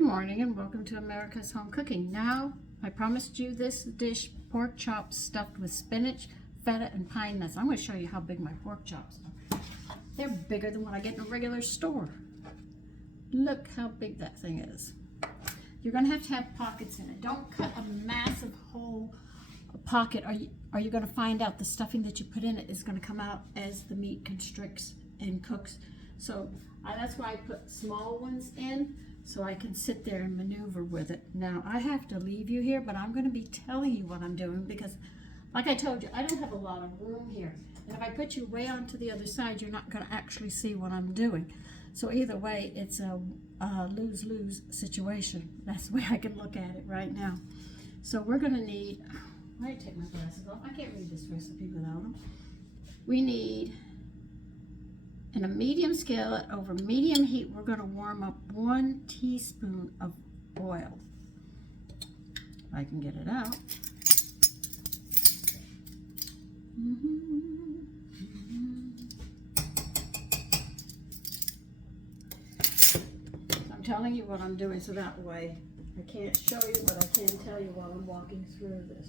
Good morning and welcome to America's Home Cooking. Now, I promised you this dish, pork chops stuffed with spinach, feta, and pine nuts. I'm going to show you how big my pork chops are. They're bigger than what I get in a regular store. Look how big that thing is. You're going to have pockets in it. Don't cut a massive whole pocket, or you're going to find out the stuffing that you put in it is going to come out as the meat constricts and cooks. So that's why I put small ones in, so I can sit there and maneuver with it. Now I have to leave you here, but I'm going to be telling you what I'm doing because, like I told you, I don't have a lot of room here. And if I put you way onto the other side, you're not going to actually see what I'm doing. So either way, it's a lose-lose situation. That's the way I can look at it right now. So we're going to need, I might take my glasses off. I can't read this recipe without them. We need, in a medium skillet over medium heat, we're going to warm up 1 teaspoon of oil. If I can get it out. I'm telling you what I'm doing so that way I can't show you, but I can tell you while I'm walking through this.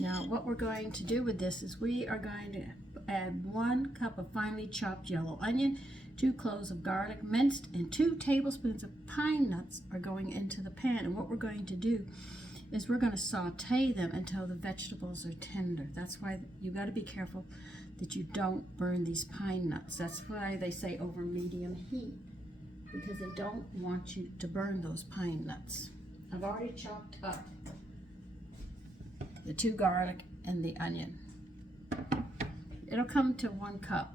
Now what we're going to do with this is we are going to add 1 cup of finely chopped yellow onion, 2 cloves of garlic minced, and 2 tablespoons of pine nuts are going into the pan. And what we're going to do is we're going to saute them until the vegetables are tender. That's why you got to be careful that you don't burn these pine nuts. That's why they say over medium heat, because they don't want you to burn those pine nuts. I've already chopped up the 2 garlic and the onion. It'll come to 1 cup,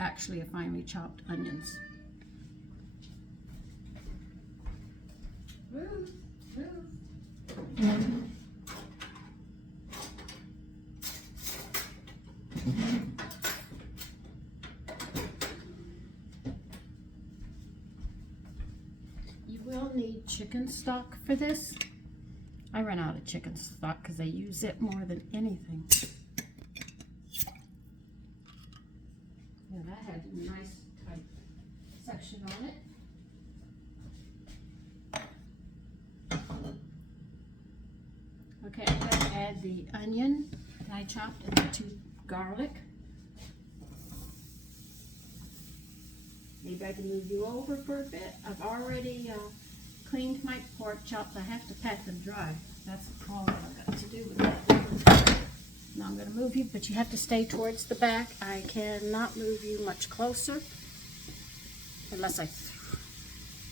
actually, of finely chopped onions. Move, move. You will need chicken stock for this. I ran out of chicken stock because they use it more than anything. Yeah, that had a nice tight section on it. Okay, I'm going to add the onion that I chopped and the 2 garlic. Maybe I can move you over for a bit. I've already cleaned my pork chops. I have to pat them dry. That's all that I've got to do with that. Now I'm going to move you, but you have to stay towards the back. I cannot move you much closer unless I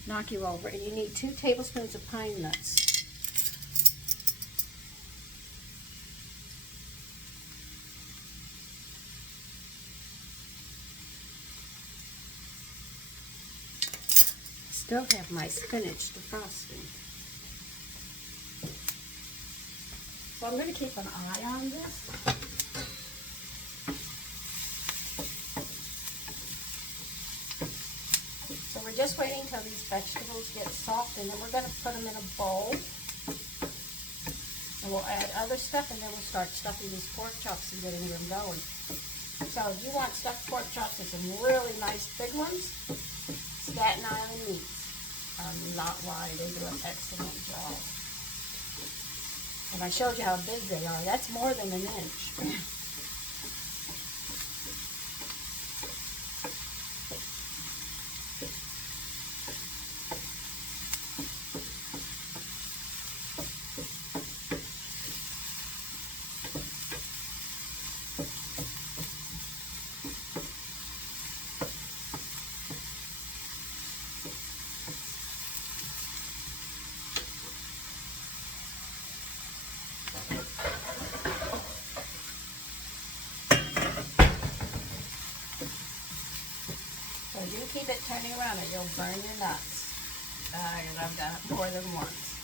knock you over. And you need 2 tablespoons of pine nuts. Still have my spinach defrosting. So I'm going to keep an eye on this. So we're just waiting until these vegetables get soft, and then we're going to put them in a bowl. And we'll add other stuff, and then we'll start stuffing these pork chops and getting them going. So if you want stuffed pork chops with some really nice big ones, Staten Island Meats. I'm not lying, they do an excellent job. And I showed you how big they are. That's more than an inch. So you keep it turning around or you'll burn your nuts. And I've done it more than once.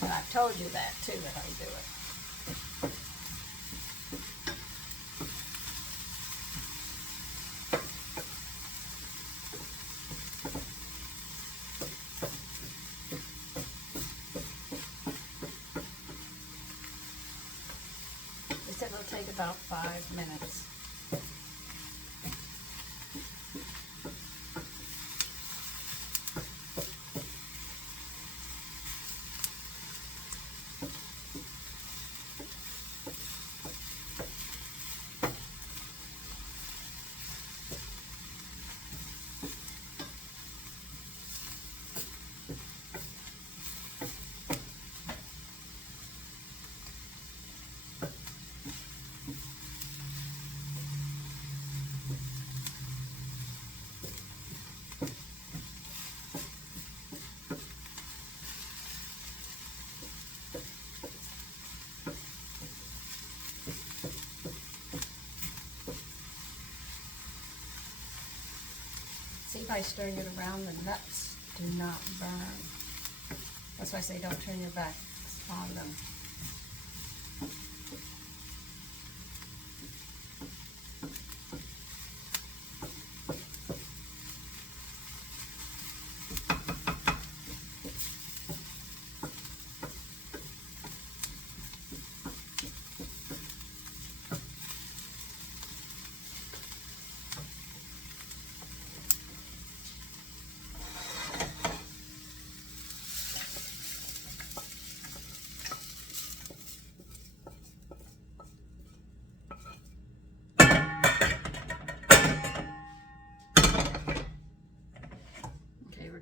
And I've told you that too, that I do it. This will take about 5 minutes. See, by stirring it around, the nuts do not burn. That's why I say don't turn your back on them.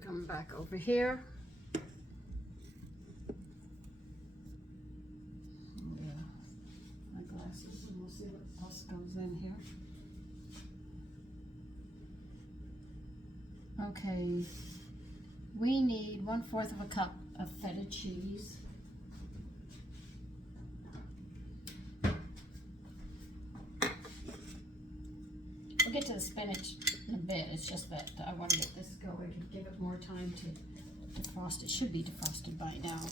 Come back over here. Yeah, my glasses, and we'll see what else goes in here. Okay, we need 1/4 of a cup of feta cheese. We'll get to the spinach in a bit. It's just that I want to get this going and give it more time to defrost. It should be defrosted by now.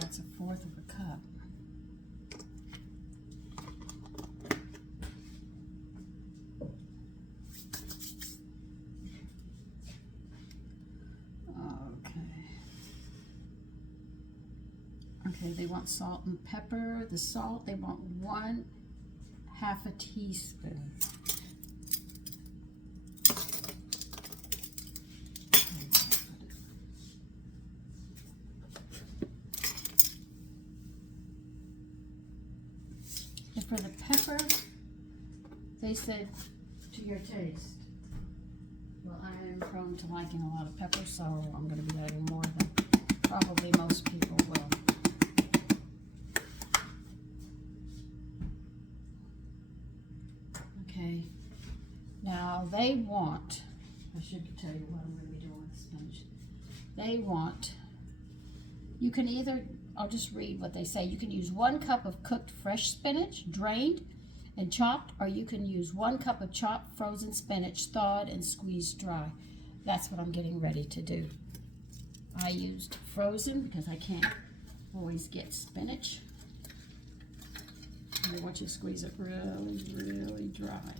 That's 1/4 of a cup. Okay, they want salt and pepper. The salt, they want 1/2 teaspoon. And for the pepper, they said to your taste. Well, I am prone to liking a lot of pepper, so I'm going to be adding more than probably most people will. Okay, now they want, I should tell you what I'm going to be doing with the spinach. They want, you can either, I'll just read what they say. You can use 1 cup of cooked fresh spinach, drained and chopped, or you can use 1 cup of chopped frozen spinach, thawed and squeezed dry. That's what I'm getting ready to do. I used frozen because I can't always get spinach. And I want you to squeeze it really, really dry.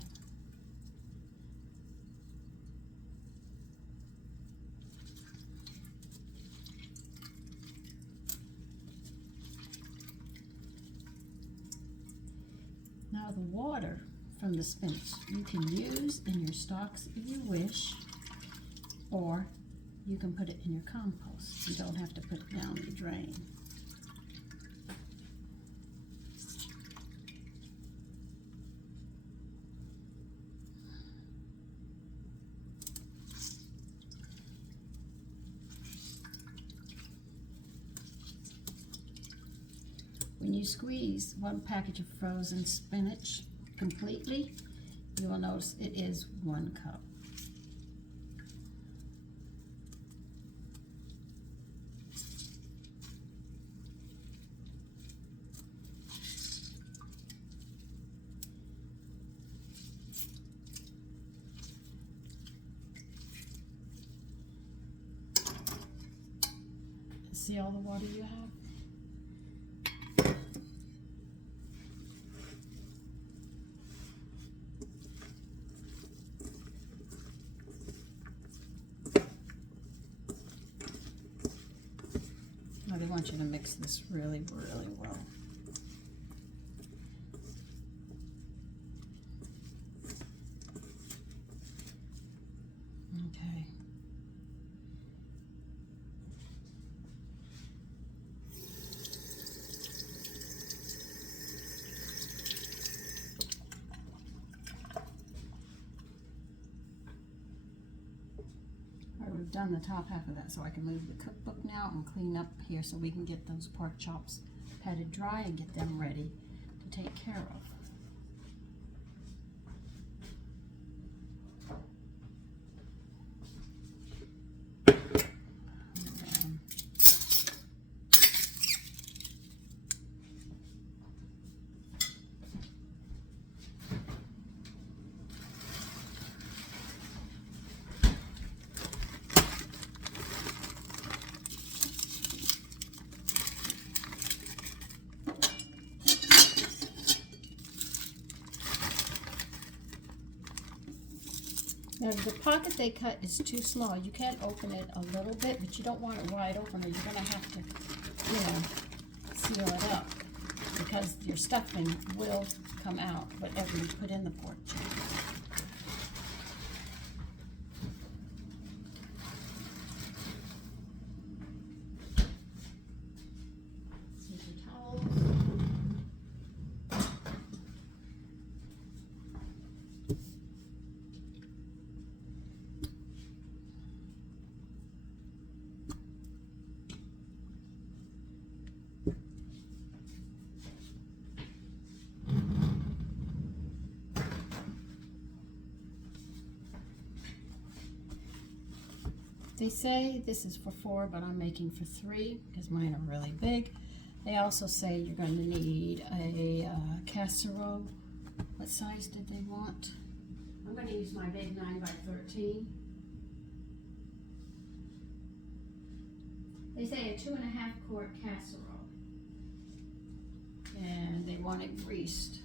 Now the water from the spinach you can use in your stocks if you wish, or you can put it in your compost. You don't have to put it down the drain. When you squeeze 1 package of frozen spinach completely, you will notice it is 1 cup. See all the water you have? Now they want you to mix this really, really well. Okay. have done the top half of that, so I can move the cookbook now and clean up here so we can get those pork chops patted dry and get them ready to take care of. Now the pocket they cut is too small. You can open it a little bit, but you don't want it wide open or you're going to have to, seal it up because your stuffing will come out whatever you put in the pork chop. They say this is for 4, but I'm making for 3 because mine are really big. They also say you're going to need a casserole. What size did they want? I'm going to use my big 9 by 13. They say a 2.5 quart casserole. And they want it greased.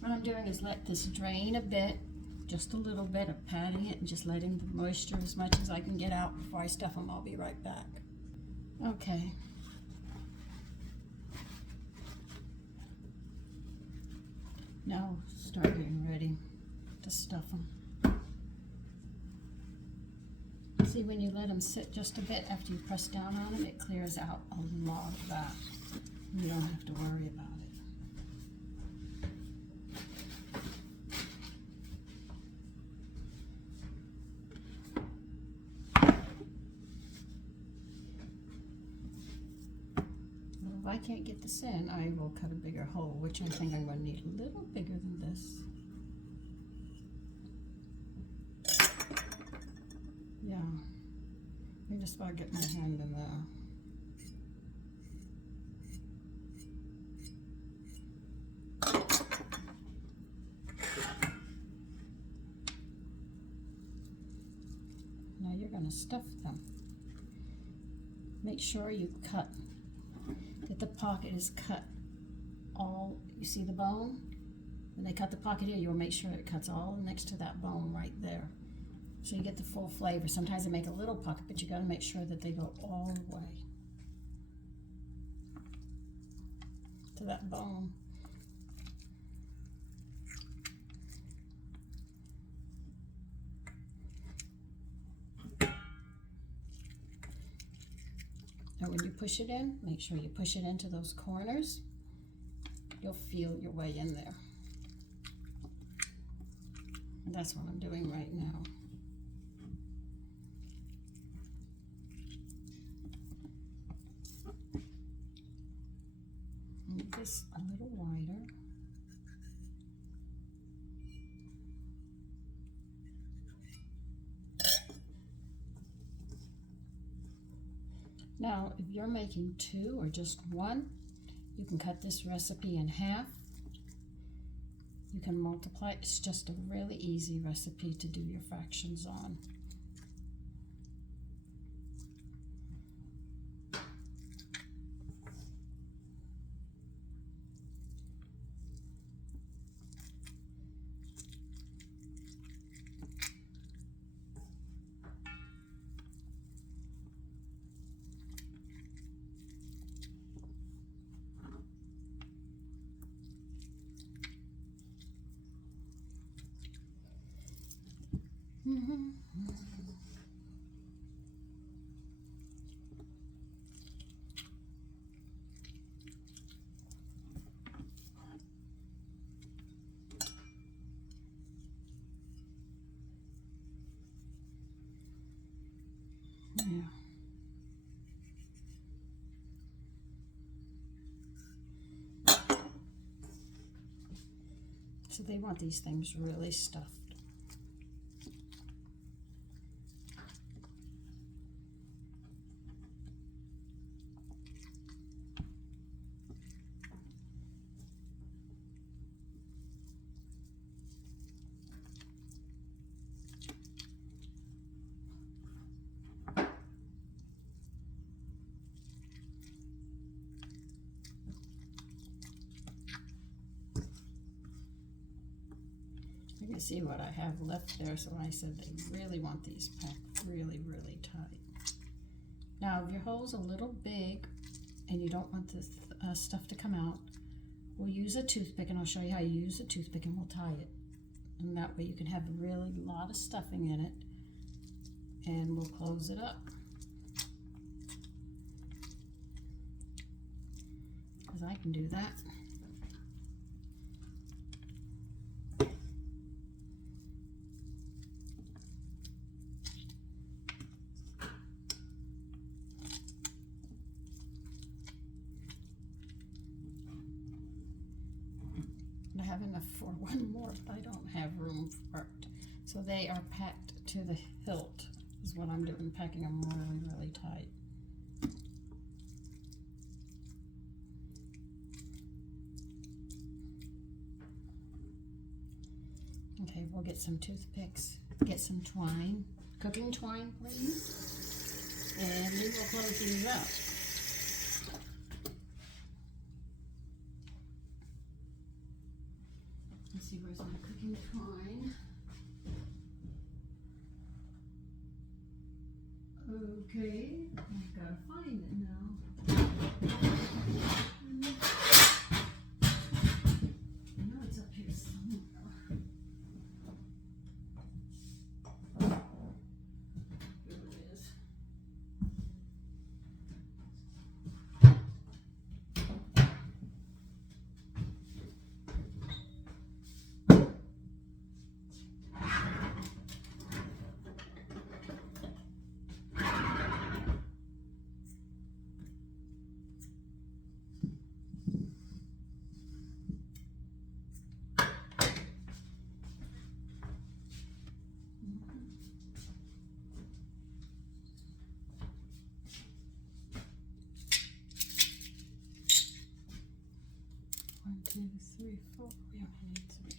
What I'm doing is let this drain a bit, just a little bit of patting it and just letting the moisture as much as I can get out before I stuff them. I'll be right back. Okay. Now start getting ready to stuff them. See, when you let them sit just a bit after you press down on them, it clears out a lot of that. You don't have to worry about it. If I can't get this in, I will cut a bigger hole, which I think I'm going to need a little bigger than this. Yeah, I just about get my hand in there. Now you're going to stuff them. Make sure you cut, that the pocket is cut all, you see the bone? When they cut the pocket here, you'll make sure it cuts all next to that bone right there. So you get the full flavor. Sometimes they make a little pocket, but you got to make sure that they go all the way to that bone. And when you push it in, make sure you push it into those corners. You'll feel your way in there. And that's what I'm doing right now. Make this a little wider. Now, if you're making 2 or just 1, you can cut this recipe in half. You can multiply. It's just a really easy recipe to do your fractions on. Yeah. So they want these things really stuffed. You can see what I have left there, so I said they really want these packed really, really tight. Now, if your hole's a little big and you don't want this stuff to come out, we'll use a toothpick, and I'll show you how you use a toothpick, and we'll tie it. And that way you can have a really lot of stuffing in it, and we'll close it up. Because I can do that. I have enough for one more, but I don't have room for it. So they are packed to the hilt, is what I'm doing, packing them really, really tight. Okay, we'll get some toothpicks, get some twine, cooking twine, please, and then we'll close these up. Let's see, where's my cooking twine? Okay, I've got to find it now. I know it's up here somewhere. Here it is. One, two, three, four. We only need three.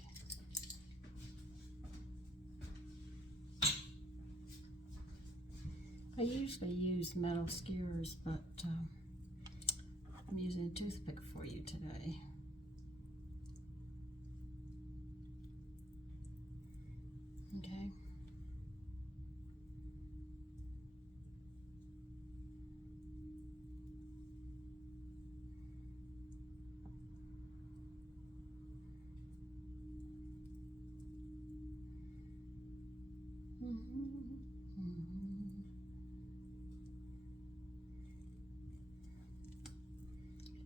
I usually use metal skewers, but I'm using a toothpick for you today. Okay.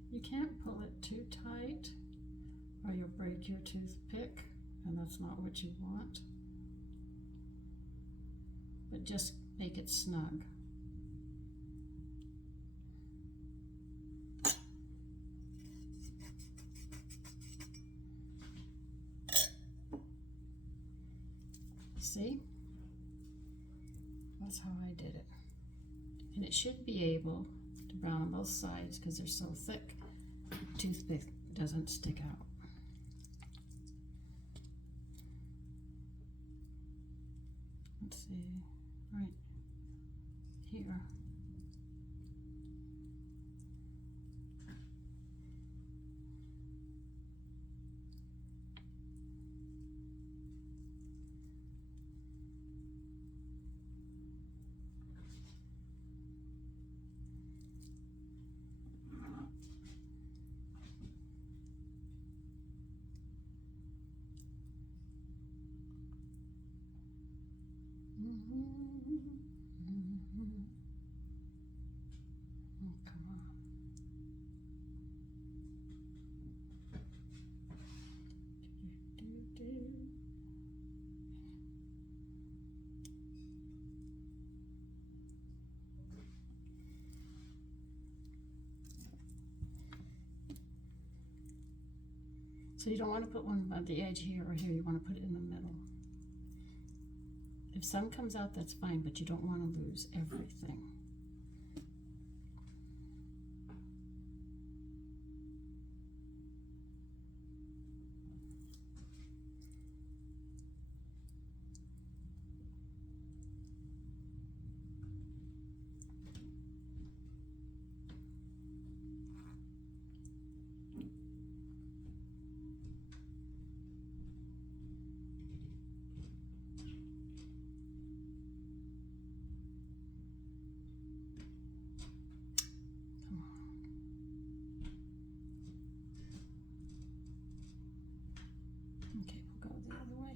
You can't pull it too tight or you'll break your toothpick, and that's not what you want. But just make it snug. See? That's how I did it. And it should be able to brown on both sides because they're so thick. The toothpick doesn't stick out. Let's see, right here. Oh, come on. So you don't want to put one at the edge here or here, you want to put it in the middle. If some comes out, that's fine, but you don't want to lose everything. Okay, we'll go the other way.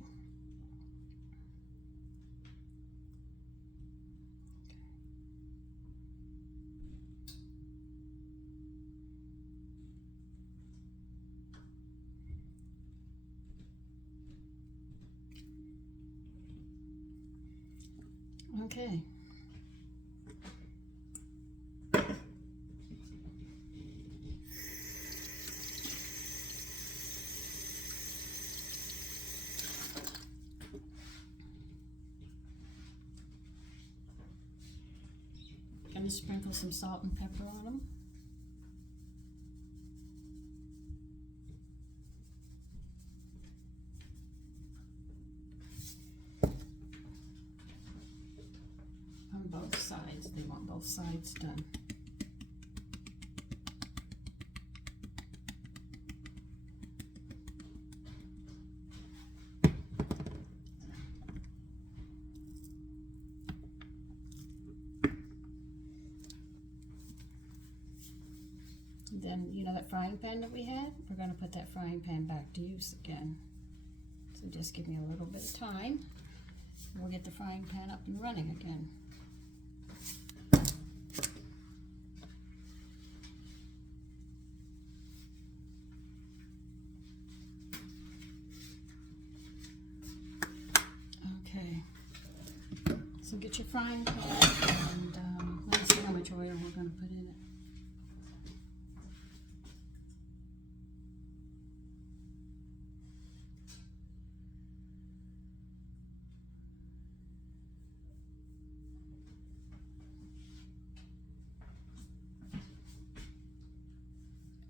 Okay. Gonna sprinkle some salt and pepper on them. On both sides, they want both sides done. Then, you know that frying pan that we had? We're going to put that frying pan back to use again. So just give me a little bit of time. We'll get the frying pan up and running again. Okay. So get your frying pan and let me see how much oil we're going to put in it.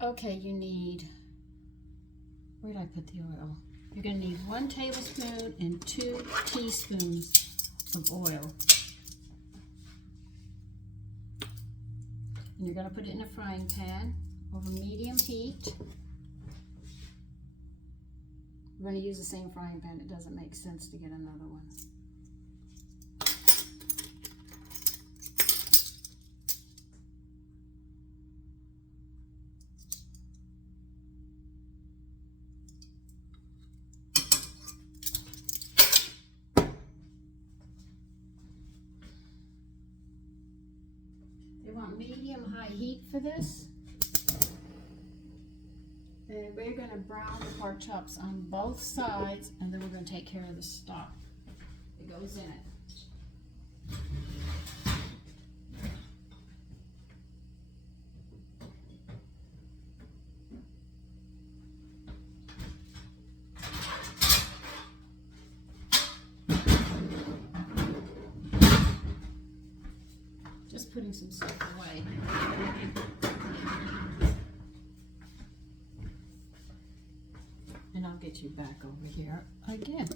Okay, you need, where did I put the oil? You're going to need 1 tablespoon and 2 teaspoons of oil. And you're going to put it in a frying pan over medium heat. We're going to use the same frying pan. It doesn't make sense to get another one. You want medium-high heat for this. And we're going to brown the pork chops on both sides, and then we're going to take care of the stock that goes in it. Just putting some stuff away. And I'll get you back over here again.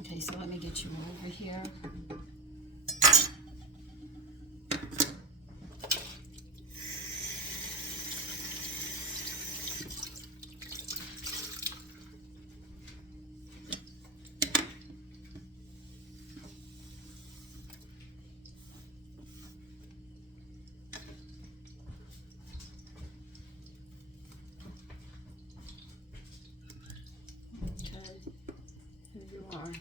Okay, so let me get you over here. Okay, here you are.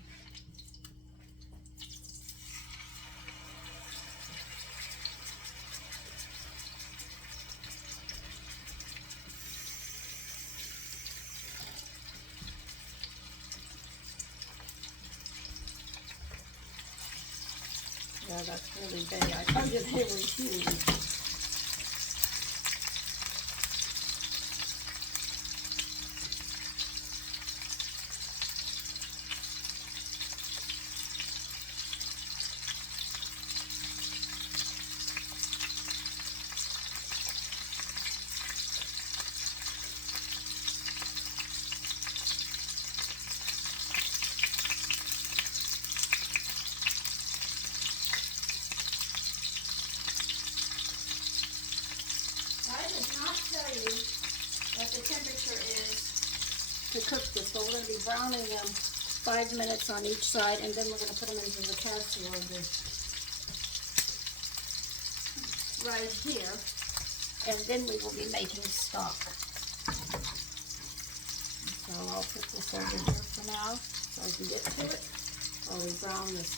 that's really big. I told you they were huge. I did not tell you what the temperature is to cook this, but we're going to be browning them 5 minutes on each side, and then we're going to put them into the casserole dish right here, and then we will be making stock. So I'll put this over here for now so I can get to it while we brown this.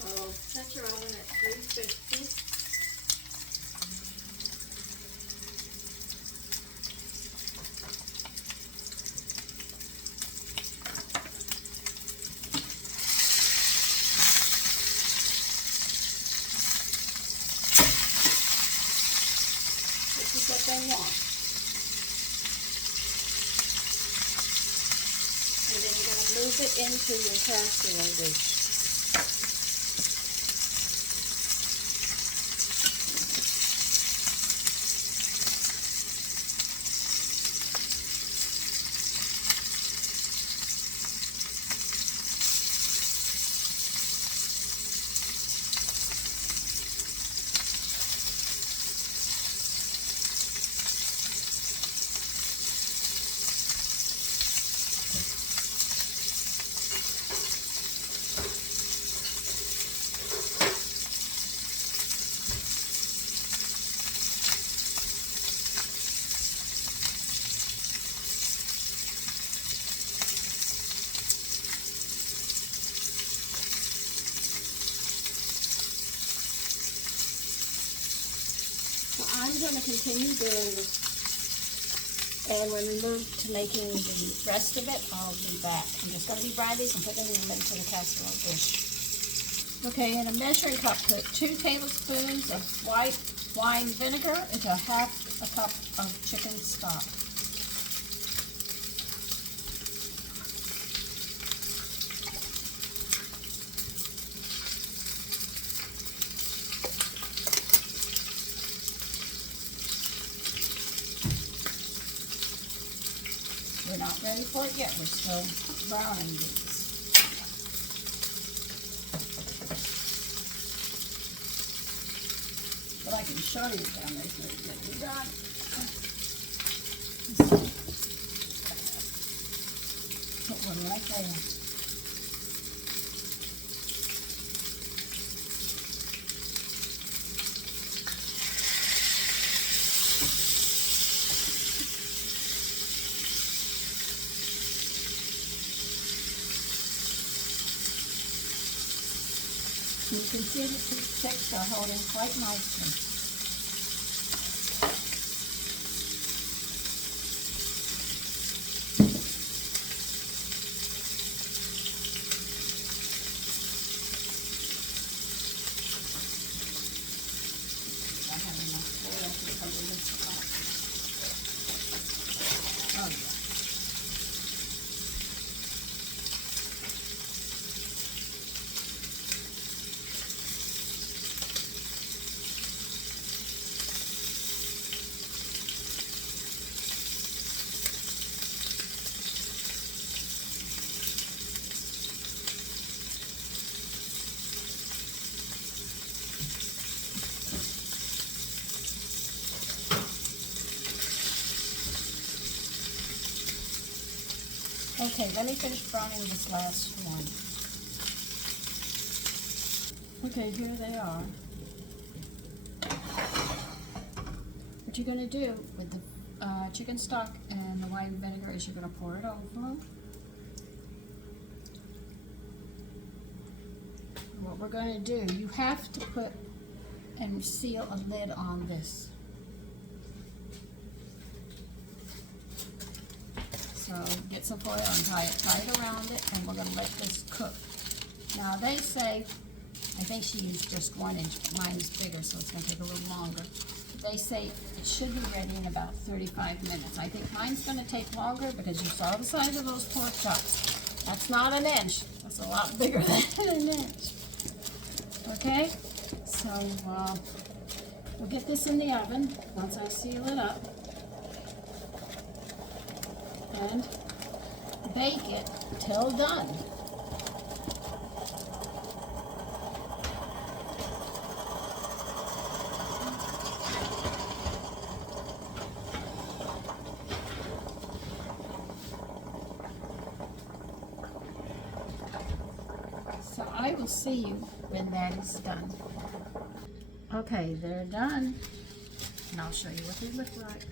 So set your oven at 350. This is what they want. And then you're going to move it into your casserole dish. I'm going to continue doing this, and when we move to making the rest of it, I'll be back. I'm just going to be browning these and putting them into the casserole dish. Okay, in a measuring cup, put 2 tablespoons of white wine vinegar into half a cup of chicken stock. We're not ready for it yet. We're still browning these. But I can show you down there so you get it done. Put one right there. see the toothpicks are holding quite nicely. I have enough oil to cover this up. Oh yeah. Okay, let me finish browning this last one. Okay, here they are. What you're going to do with the chicken stock and the wine vinegar is you're going to pour it over them. What we're going to do, you have to put and seal a lid on this. So get some foil and tie it around it, and we're going to let this cook. Now they say, I think she used just 1 inch, but mine is bigger, so it's going to take a little longer. They say it should be ready in about 35 minutes. I think mine's going to take longer because you saw the size of those pork chops. That's not an inch. That's a lot bigger than an inch. Okay? So we'll get this in the oven once I seal it up. And bake it till done. So I will see you when that is done. Okay, they're done. And I'll show you what they look like.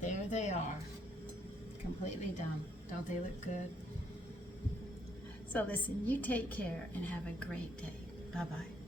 There they are, completely done. Don't they look good? So listen, you take care and have a great day. Bye-bye.